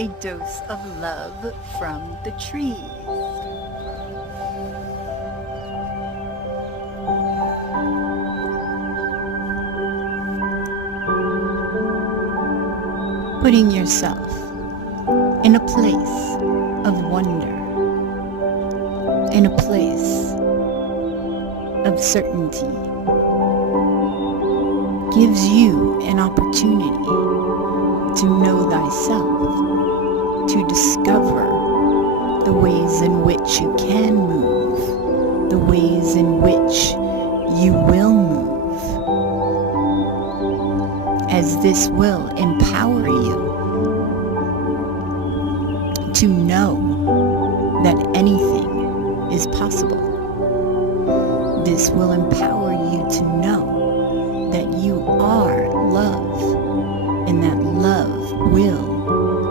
a dose of love from the trees. Putting yourself in a place of wonder, in a place of certainty, gives you an opportunity to know thyself, to discover the ways in which you can move, the ways in which you will move, as this will empower you to know that anything is possible. This will empower you to know that you are love, and that love will